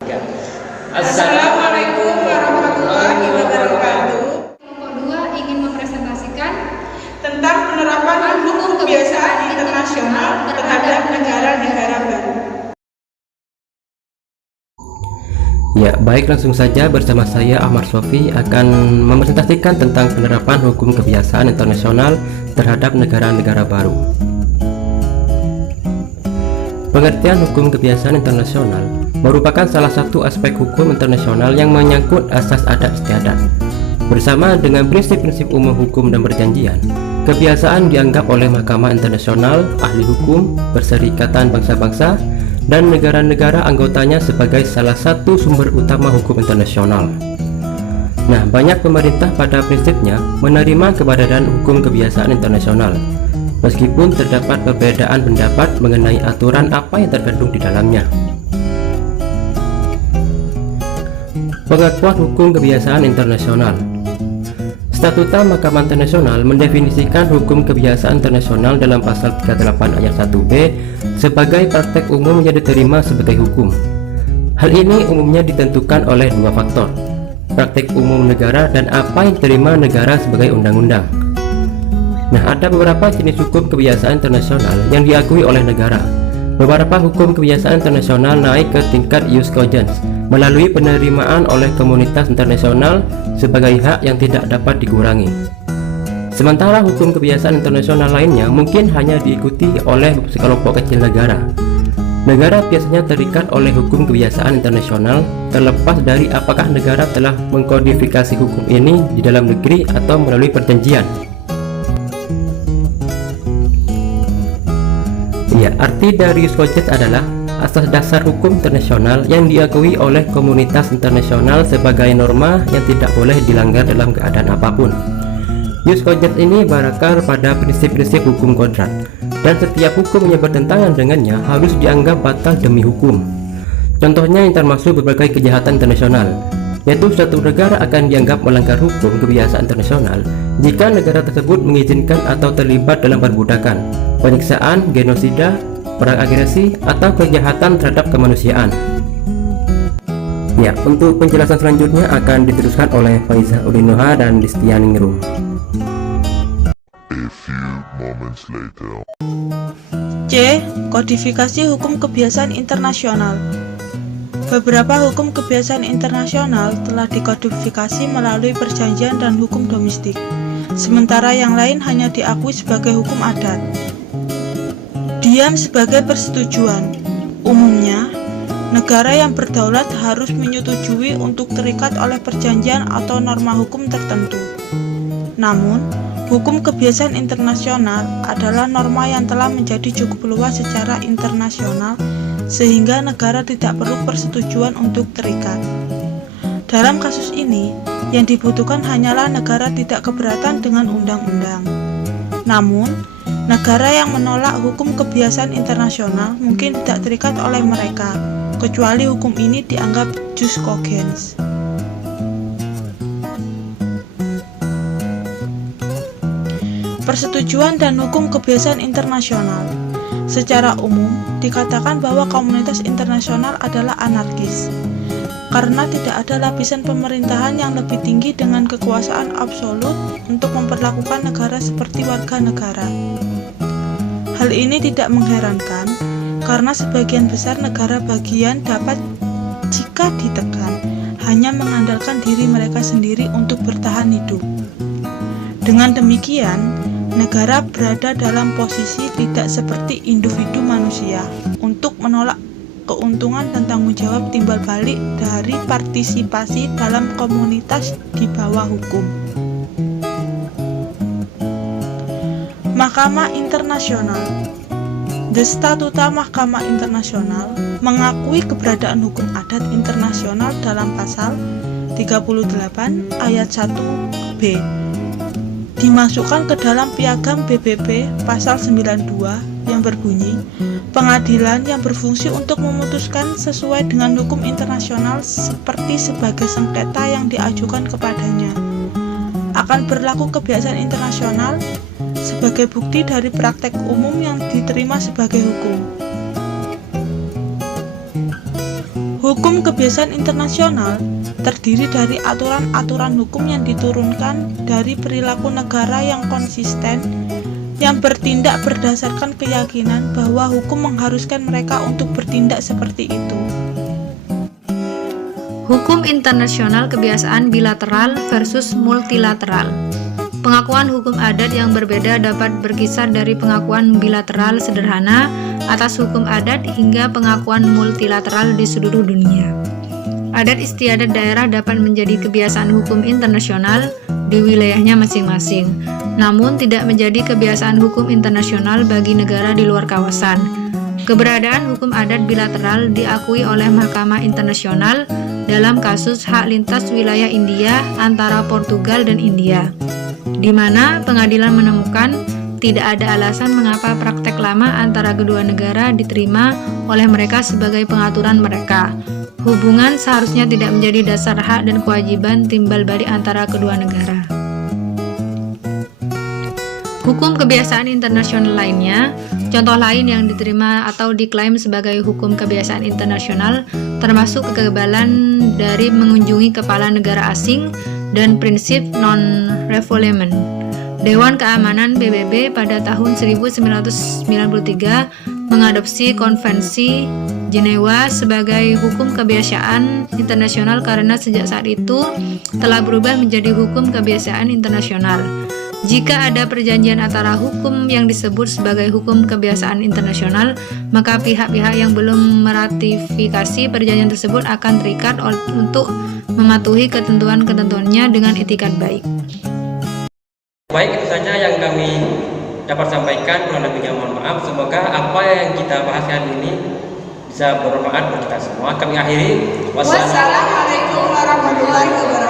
Assalamualaikum warahmatullahi wabarakatuh. Kelompok 2 ingin mempresentasikan Tentang penerapan hukum kebiasaan internasional terhadap negara-negara baru. Ya, baik, langsung saja bersama saya Ahmad Sofi akan mempresentasikan tentang penerapan hukum kebiasaan internasional terhadap negara-negara baru. Pengertian hukum kebiasaan internasional merupakan salah satu aspek hukum internasional yang menyangkut asas adat istiadat. Bersama dengan prinsip-prinsip umum hukum dan perjanjian, kebiasaan dianggap oleh Mahkamah Internasional, ahli hukum, perserikatan bangsa-bangsa, dan negara-negara anggotanya sebagai salah satu sumber utama hukum internasional. Nah, banyak pemerintah pada prinsipnya menerima keberadaan hukum kebiasaan internasional, meskipun terdapat perbedaan pendapat mengenai aturan apa yang terkandung di dalamnya. Pengakuan hukum kebiasaan internasional. Statuta Mahkamah Internasional mendefinisikan hukum kebiasaan internasional dalam pasal 38 ayat 1b sebagai praktek umum yang diterima sebagai hukum. Hal ini umumnya ditentukan oleh dua faktor: praktek umum negara dan apa yang diterima negara sebagai undang-undang. Nah, ada beberapa jenis hukum kebiasaan internasional yang diakui oleh negara. Beberapa hukum kebiasaan internasional naik ke tingkat ius cogens melalui penerimaan oleh komunitas internasional sebagai hak yang tidak dapat dikurangi. Sementara hukum kebiasaan internasional lainnya mungkin hanya diikuti oleh sekelompok kecil negara. Negara biasanya terikat oleh hukum kebiasaan internasional terlepas dari apakah negara telah mengkodifikasi hukum ini di dalam negeri atau melalui perjanjian. Ya, arti dari ius cogens adalah asas dasar hukum internasional yang diakui oleh komunitas internasional sebagai norma yang tidak boleh dilanggar dalam keadaan apapun. Ius cogens ini berakar pada prinsip-prinsip hukum kodrat, dan setiap hukum yang bertentangan dengannya harus dianggap batal demi hukum. Contohnya yang termasuk berbagai kejahatan internasional, yaitu suatu negara akan dianggap melanggar hukum kebiasaan internasional jika negara tersebut mengizinkan atau terlibat dalam perbudakan, penyiksaan, genosida, perang agresi, atau kejahatan terhadap kemanusiaan. Ya, untuk penjelasan selanjutnya akan diteruskan oleh Faizah Udinoha dan Listianingrum. C. Kodifikasi hukum kebiasaan internasional. Beberapa hukum kebiasaan internasional telah dikodifikasi melalui perjanjian dan hukum domestik, sementara yang lain hanya diakui sebagai hukum adat. Diam sebagai persetujuan. Umumnya, negara yang berdaulat harus menyetujui untuk terikat oleh perjanjian atau norma hukum tertentu. Namun, hukum kebiasaan internasional adalah norma yang telah menjadi cukup luas secara internasional sehingga negara tidak perlu persetujuan untuk terikat. Dalam kasus ini, yang dibutuhkan hanyalah negara tidak keberatan dengan undang-undang. Namun, negara yang menolak hukum kebiasaan internasional mungkin tidak terikat oleh mereka, kecuali hukum ini dianggap jus cogens. Persetujuan dan hukum kebiasaan internasional. Secara umum, dikatakan bahwa komunitas internasional adalah anarkis, karena tidak ada lapisan pemerintahan yang lebih tinggi dengan kekuasaan absolut untuk memperlakukan negara seperti warga negara. Hal ini tidak mengherankan, karena sebagian besar negara bagian dapat, jika ditekan, hanya mengandalkan diri mereka sendiri untuk bertahan hidup. Dengan demikian, negara berada dalam posisi tidak seperti individu manusia untuk menolak keuntungan dan tanggung jawab timbal balik dari partisipasi dalam komunitas di bawah hukum. Mahkamah Internasional. The Statuta Mahkamah Internasional mengakui keberadaan hukum adat internasional dalam pasal 38 ayat 1b. Dimasukkan ke dalam piagam PBB pasal 92 yang berbunyi, pengadilan yang berfungsi untuk memutuskan sesuai dengan hukum internasional seperti sebagai sengketa yang diajukan kepadanya akan berlaku kebiasaan internasional sebagai bukti dari praktek umum yang diterima sebagai hukum. Hukum kebiasaan internasional terdiri dari aturan-aturan hukum yang diturunkan dari perilaku negara yang konsisten, yang bertindak berdasarkan keyakinan bahwa hukum mengharuskan mereka untuk bertindak seperti itu. Hukum internasional kebiasaan bilateral versus multilateral. Pengakuan hukum adat yang berbeda dapat berkisar dari pengakuan bilateral sederhana atas hukum adat hingga pengakuan multilateral di seluruh dunia. Adat istiadat daerah dapat menjadi kebiasaan hukum internasional di wilayahnya masing-masing, namun tidak menjadi kebiasaan hukum internasional bagi negara di luar kawasan. Keberadaan hukum adat bilateral diakui oleh Mahkamah Internasional dalam kasus hak lintas wilayah India antara Portugal dan India, di mana pengadilan menemukan tidak ada alasan mengapa praktek lama antara kedua negara diterima oleh mereka sebagai pengaturan mereka. Hubungan seharusnya tidak menjadi dasar hak dan kewajiban timbal balik antara kedua negara. Hukum kebiasaan internasional lainnya, contoh lain yang diterima atau diklaim sebagai hukum kebiasaan internasional termasuk kekebalan dari mengunjungi kepala negara asing dan prinsip non-refoulement. Dewan Keamanan PBB pada tahun 1993 mengadopsi Konvensi Jenewa sebagai hukum kebiasaan internasional karena sejak saat itu telah berubah menjadi hukum kebiasaan internasional. Jika ada perjanjian antara hukum yang disebut sebagai hukum kebiasaan internasional, maka pihak-pihak yang belum meratifikasi perjanjian tersebut akan terikat untuk mematuhi ketentuan-ketentuannya dengan etikat baik. Baik, itu saja yang kami dapat sampaikan. Kurang lebihnya mohon maaf. Semoga apa yang kita bahas hari ini bisa bermanfaat bagi kita semua. Kami akhiri. Wassalamualaikum warahmatullahi wabarakatuh.